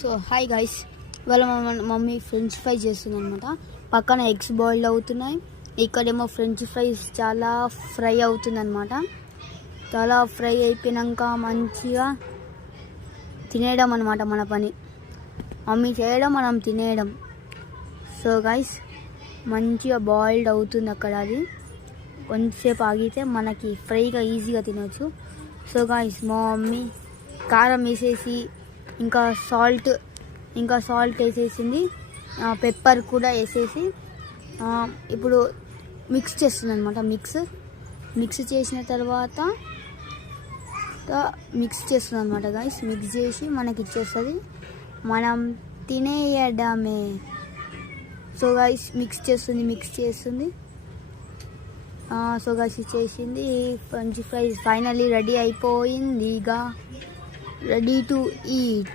So hi guys, ఇవాళ mummy French fry చేస్తుంది అనమాట. పక్కన ఎగ్స్ బాయిల్డ్ అవుతున్నాయి, ఇక్కడేమో ఫ్రెంచ్ ఫ్రైస్ చాలా ఫ్రై అవుతుంది అనమాట. చాలా ఫ్రై అయిపోయాక మంచిగా తినేయడం అనమాట మన పని. మమ్మీ చేయడం, మనం తినేయడం. సో గైస్, మంచిగా బాయిల్డ్ అవుతుంది అక్కడ. అది కొంచెంసేపు ఆగితే మనకి ఫ్రైగా ఈజీగా తినవచ్చు. సో గైస్, మా మమ్మీ కారం వేసేసి ఇంకా సాల్ట్ వేసేసింది, పెప్పర్ కూడా వేసేసి ఇప్పుడు మిక్స్ చేస్తుంది అనమాట. మిక్స్ చేసిన తర్వాత మిక్స్ చేస్తుంది అనమాట గైస్. మిక్స్ చేసి మనకి ఇచ్చేస్తుంది, మనం తినేయడమే. సో గైస్, మిక్స్ చేస్తుంది. సో గైస్, ఇచ్చేసింది. ఫ్రెంచ్ ఫ్రైస్ ఫైనల్లీ రెడీ అయిపోయింది, రెడీ టు ఈట్.